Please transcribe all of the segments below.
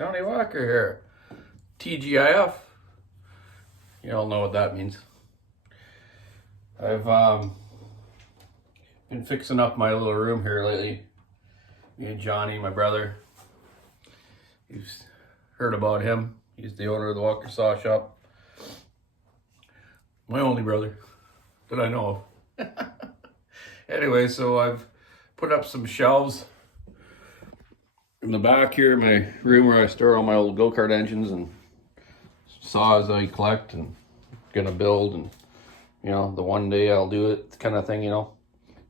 Donny Walker here. TGIF. You all know what that means. I've been fixing up my little room here lately. Me and Johnny, my brother. You've heard about him. He's the owner of the Walker Saw Shop. My only brother that I know of. Anyway, so I've put up some shelves in the back here, my room where I store all my old go-kart engines and saws I collect and gonna build, and you know, the one day I'll do it kind of thing, you know.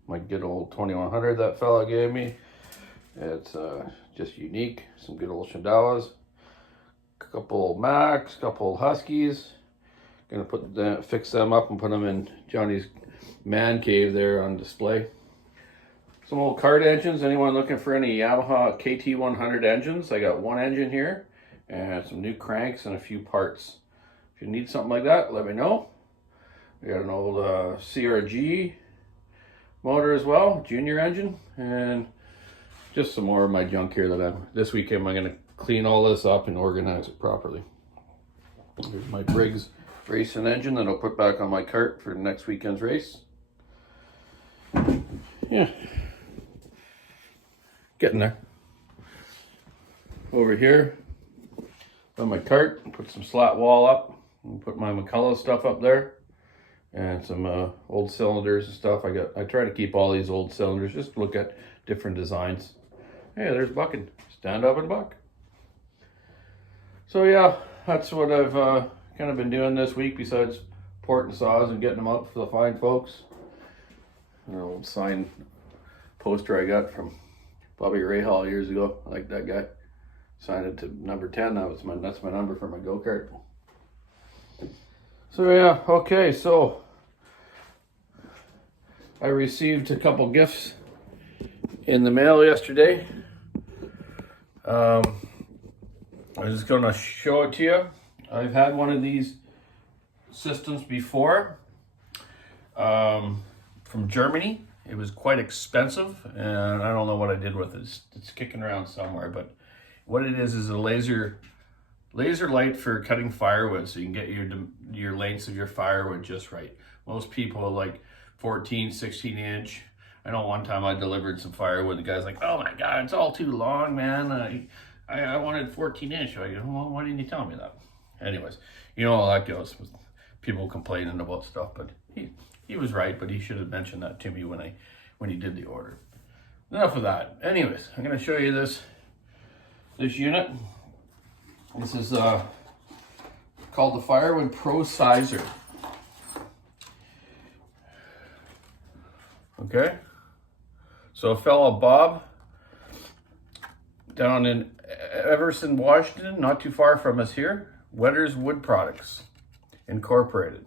My good old 2100 that fella gave me. It's just unique. Some good old Shandawas, a couple old Macs, a couple old Huskies. Gonna fix them up and put them in Johnny's man cave there on display. Some old kart engines. Anyone looking for any Yamaha KT100 engines? I got one engine here and some new cranks and a few parts. If you need something like that, let me know. We got an old CRG motor as well, junior engine, and just some more of my junk here that this weekend I'm gonna clean all this up and organize it properly. Here's my Briggs racing engine that I'll put back on my kart for next weekend's race. Yeah. Getting there. Over here on my cart, put some slat wall up and put my McCullough stuff up there, and some old cylinders and stuff. I try to keep all these old cylinders, just look at different designs. Hey, there's bucking. Stand up and buck. So yeah, that's what I've kind of been doing this week, besides porting saws and getting them out for the fine folks. An old sign poster I got from Bobby Rahal years ago. I like that guy. Signed it to number 10. That's my number for my go-kart. So yeah, okay, so I received a couple gifts in the mail yesterday. I'm just gonna show it to you. I've had one of these systems before, from Germany. It was quite expensive, and I don't know what I did with it. It's kicking around somewhere, but what it is a laser light for cutting firewood, so you can get your lengths of your firewood just right. Most people are like 14, 16 inch. I know one time I delivered some firewood. The guy's like, "Oh my God, it's all too long, man. I wanted 14 inch. I go, "Well, why didn't you tell me that?" Anyways, you know how that goes with people complaining about stuff, but he was right, but he should have mentioned that to me when he did the order. Enough of that. Anyways, I'm going to show you this unit. This is called the Firewood Prosizer. Okay, so a fellow Bob down in Everson, Washington, not too far from us here, Wetters Wood Products Incorporated.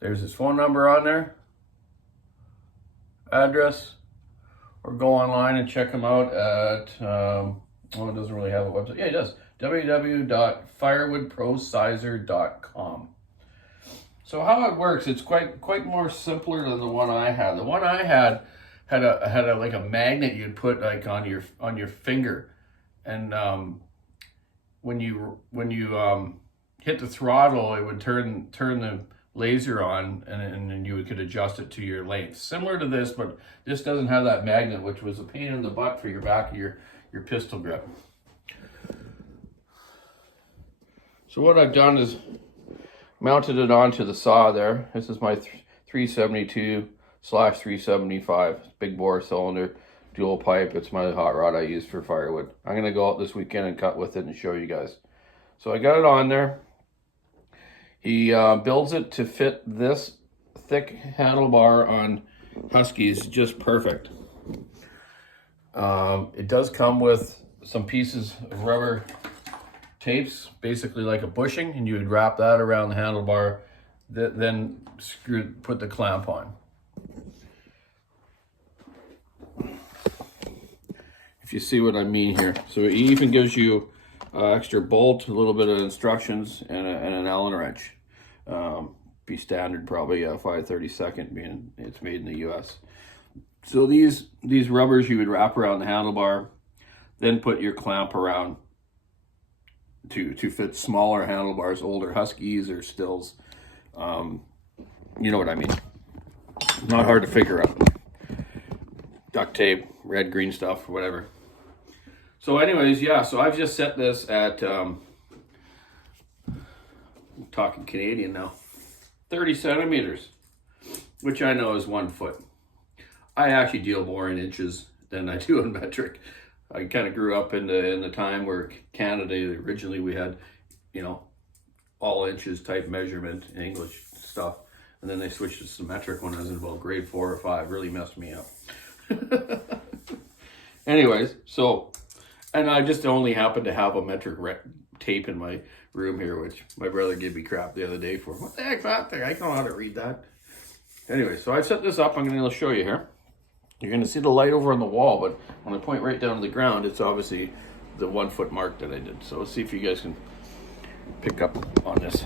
There's his phone number on there, address, or go online and check him out at, well, it doesn't really have a website. Yeah, it does. www.firewoodprosizer.com. So how it works, it's quite more simpler than the one I had. The one I had a like a magnet you'd put like on your finger, and when you hit the throttle, it would turn the laser on, and then you could adjust it to your length. Similar to this, but this doesn't have that magnet, which was a pain in the butt for your back of your pistol grip. So what I've done is mounted it onto the saw there. This is my 372/375 big bore cylinder, dual pipe. It's my hot rod I use for firewood. I'm gonna go out this weekend and cut with it and show you guys. So I got it on there. He builds it to fit this thick handlebar on Huskies just perfect. It does come with some pieces of rubber tapes, basically like a bushing, and you would wrap that around the handlebar, then put the clamp on. If you see what I mean here. So it even gives you extra bolt, a little bit of instructions, and an Allen wrench. Be standard, probably 5/32, being it's made in the US. So these rubbers you would wrap around the handlebar, then put your clamp around to fit smaller handlebars, older Huskies or Stills. You know what I mean. Not hard to figure out. Duct tape, red, green stuff, whatever. So anyways, yeah, so I've just set this at, I'm talking Canadian now, 30 centimeters, which I know is 1 foot. I actually deal more in inches than I do in metric. I kind of grew up in the time where Canada, originally we had, you know, all inches type measurement in English stuff. And then they switched to symmetric when I was in about grade 4 or 5. Really messed me up. Anyways, so, and I just only happen to have a metric tape in my room here, which my brother gave me crap the other day for. What the heck's that thing? I don't know how to read that. Anyway, so I set this up. I'm going to show you here. You're going to see the light over on the wall, but when I point right down to the ground, it's obviously the 1 foot mark that I did. So let's see if you guys can pick up on this.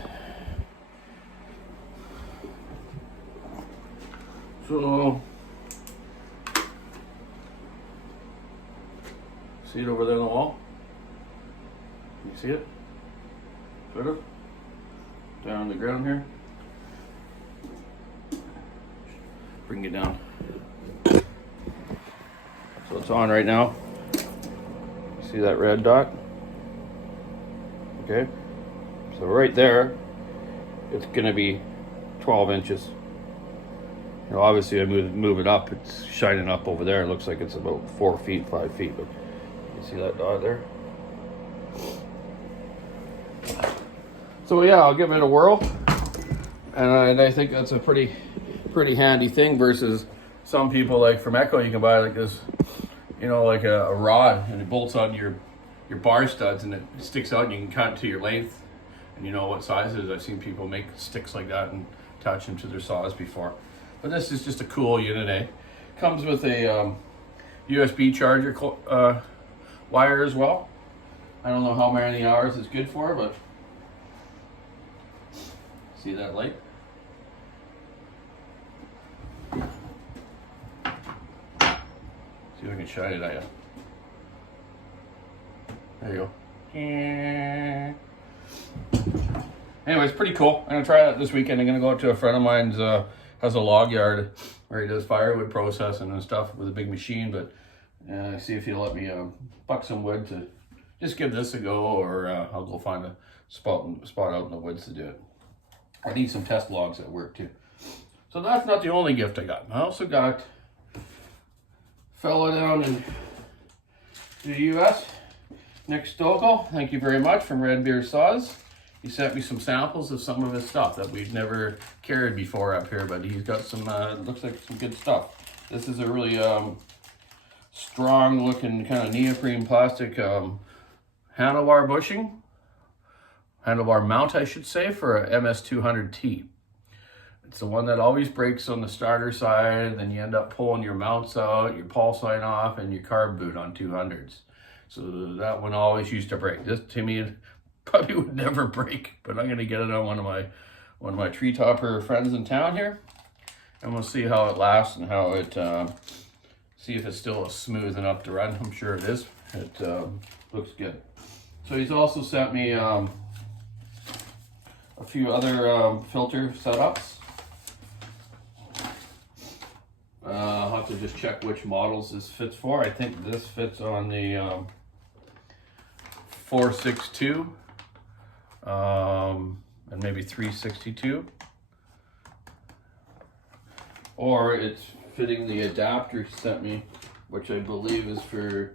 So, see it over there on the wall? Can you see it? Sort of? Down on the ground here. Bring it down. So it's on right now. See that red dot? Okay. So right there, it's going to be 12 inches. You know, obviously I move it up, it's shining up over there. It looks like it's about 4 feet, 5 feet, but you see that dot there? So yeah, I'll give it a whirl. And I think that's a pretty handy thing versus some people like from Echo, you can buy like this, you know, like a rod, and it bolts on your bar studs and it sticks out and you can cut it to your length and you know what size it is. I've seen people make sticks like that and attach them to their saws before. But this is just a cool unit, eh? Comes with a USB charger wire as well. I don't know how many hours it's good for, but see that light? See if I can shine it at you. There you go. Anyways, pretty cool. I'm gonna try that this weekend. I'm gonna go out to a friend of mine's has a log yard where he does firewood processing and stuff with a big machine, but see if he'll let me buck some wood to just give this a go, or I'll go find a spot out in the woods to do it. I need some test logs at work too. So that's not the only gift I got. I also got a fella down in the US, Nick Stokel. Thank you very much, from Red Beer Saws. He sent me some samples of some of his stuff that we've never carried before up here, but he's got some, looks like some good stuff. This is a really strong looking kind of neoprene plastic handlebar bushing. Handlebar mount, I should say, for a MS200T. It's the one that always breaks on the starter side, and then you end up pulling your mounts out, your Paul sign off, and your carb boot on 200s. So that one always used to break. This, to me, probably would never break, but I'm gonna get it on one of my tree topper friends in town here, and we'll see how it lasts and how it see if it's still smooth enough to run. I'm sure it is. It looks good. So he's also sent me a few other filter setups. I'll have to just check which models this fits for. I think this fits on the 462 and maybe 362, or it's fitting the adapter he sent me, which I believe is for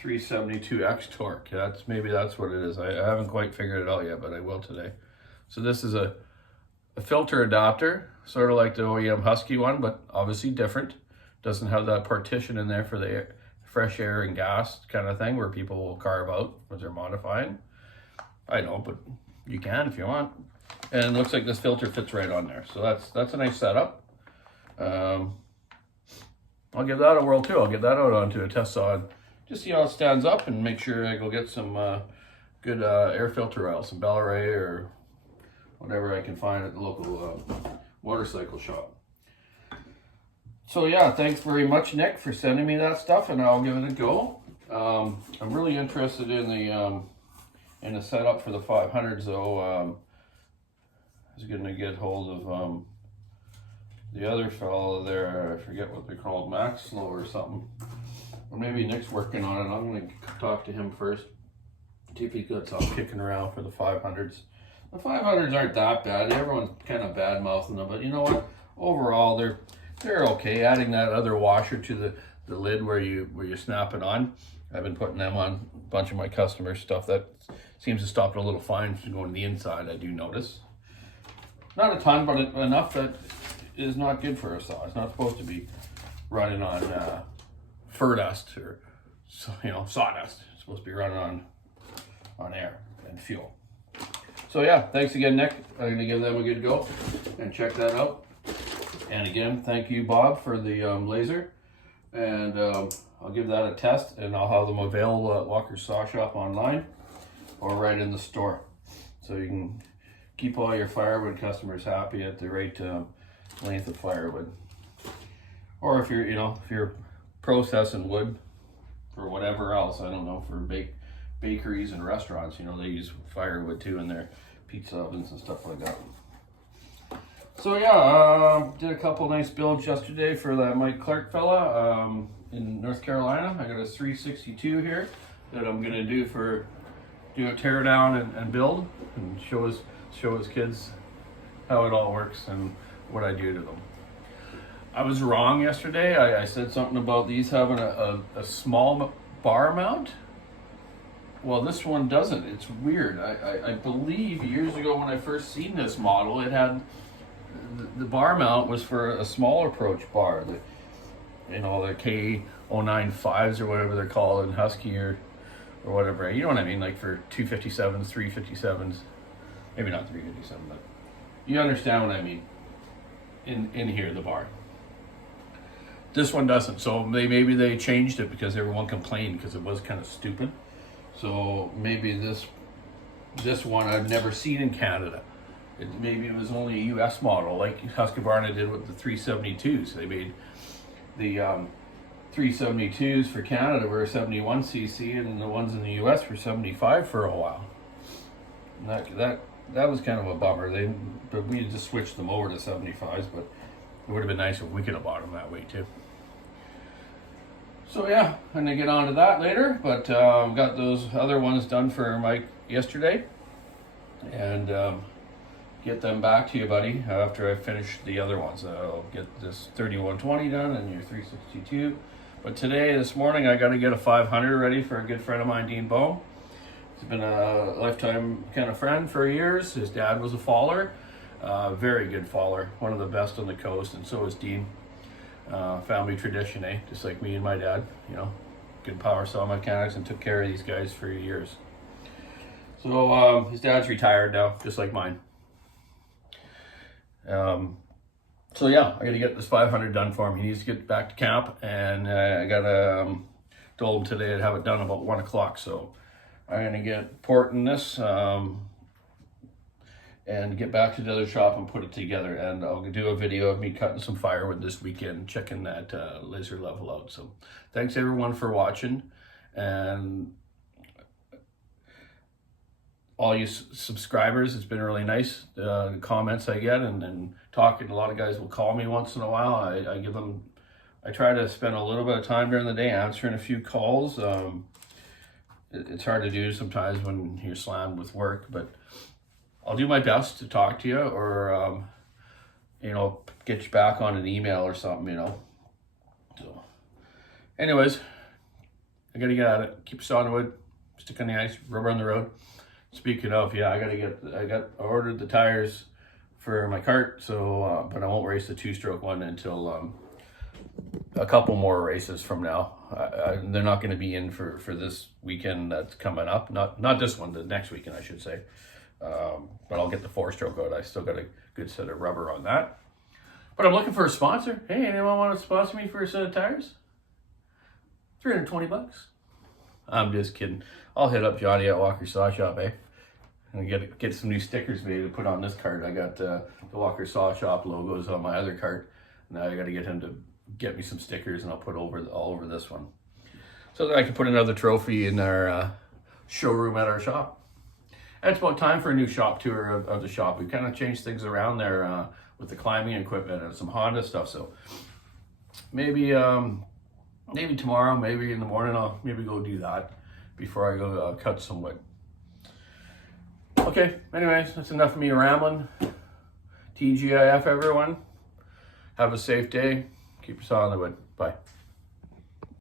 372X torque. Maybe that's what it is. I haven't quite figured it out yet, but I will today. So this is a filter adapter, sort of like the OEM Husky one, but obviously different. Doesn't have that partition in there for the fresh air and gas kind of thing where people will carve out as they're modifying. I know, but you can if you want. And it looks like this filter fits right on there. So that's a nice setup. I'll give that a whirl too. I'll get that out onto a test saw and just see how it stands up, and make sure I go get some good air filter oil, some Bellaray or whatever I can find at the local motorcycle shop. So yeah, thanks very much, Nick, for sending me that stuff, and I'll give it a go. I'm really interested in the in the setup for the 500s though. I was going to get hold of the other fellow there. I forget what they're called, Maxlow or something. Or maybe Nick's working on it. I'm going to talk to him first. See if he's got something kicking around for the 500s. The 500s aren't that bad. Everyone's kind of bad mouthing them, but you know what? Overall, they're okay. Adding that other washer to the lid where you snap it on. I've been putting them on a bunch of my customer stuff. That seems to stop it a little fine from going to the inside, I do notice. Not a ton, but enough that is not good for a saw. It's not supposed to be running on fur dust or sawdust. It's supposed to be running on air and fuel. So yeah, thanks again, Nick. I'm gonna give them a good go and check that out. And again, thank you, Bob, for the laser. And I'll give that a test, and I'll have them available at Walker's Saw Shop online or right in the store. So you can keep all your firewood customers happy at the right length of firewood. Or if you're processing wood for whatever else, I don't know, for bakeries and restaurants, they use firewood too in their pizza ovens and stuff like that. So yeah, did a couple nice builds yesterday for that Mike Clark fella in North Carolina. I got a 362 here that I'm gonna do a tear down and build and show his kids how it all works and what I do to them. I was wrong yesterday. I said something about these having a small bar mount. Well, this one doesn't. It's weird. I believe years ago when I first seen this model, it had the bar mount was for a smaller approach bar. The K095s or whatever they're called in Husky or whatever. You know what I mean? Like for 257s, 357s. Maybe not 357, but you understand what I mean. In here, the bar. This one doesn't. So maybe they changed it because everyone complained because it was kind of stupid. So maybe this one I've never seen in Canada. Maybe it was only a US model, like Husqvarna did with the 372s. They made the 372s for Canada were 71cc, and the ones in the US were 75 for a while. And that was kind of a bummer. But we just switched them over to 75s, but it would have been nice if we could have bought them that way too. So yeah, I'm gonna get on to that later, but got those other ones done for Mike yesterday, and get them back to you, buddy, after I finish the other ones. I'll get this 3120 done and your 362. But this morning, I got to get a 500 ready for a good friend of mine, Dean Bohm. He's been a lifetime kind of friend for years. His dad was a faller, very good faller, one of the best on the coast, and so is Dean. Family tradition, just like me and my dad, good power saw mechanics, and took care of these guys for years. So his dad's retired now, just like mine. So yeah, I got to get this 500 done for him. He needs to get back to camp, and I got told him today I'd have it done about 1 o'clock. So I'm gonna get porting this and get back to the other shop and put it together. And I'll do a video of me cutting some firewood this weekend, checking that laser level out. So thanks everyone for watching, and all you subscribers. It's been really nice, the comments I get, and talking. A lot of guys will call me once in a while. I try to spend a little bit of time during the day answering a few calls. It's hard to do sometimes when you're slammed with work, but I'll do my best to talk to you, or get you back on an email or something, So anyways, I gotta get at it. Keep sawing the wood, stick on the ice, rubber on the road. Speaking of, yeah, I ordered the tires for my cart, so but I won't race the 2-stroke one until a couple more races from now. They're not going to be in for this weekend that's coming up. Not this one, the next weekend, I should say. But I'll get the 4-stroke out. I still got a good set of rubber on that. But I'm looking for a sponsor. Hey, anyone want to sponsor me for a set of tires? $320. I'm just kidding. I'll hit up Johnny at Walker Saw Shop, and get some new stickers made to put on this cart. I got the Walker Saw Shop logos on my other cart. Now I got to get him to get me some stickers, and I'll put all over this one, so that I can put another trophy in our showroom at our shop. it's about time for a new shop tour of the shop. We kind of changed things around there with the climbing equipment and some Honda stuff. So maybe maybe tomorrow, maybe in the morning, I'll maybe go do that before I go cut some wood. Okay, anyways, that's enough of me rambling. TGIF, everyone. Have a safe day. Keep your saw on the wood. Bye.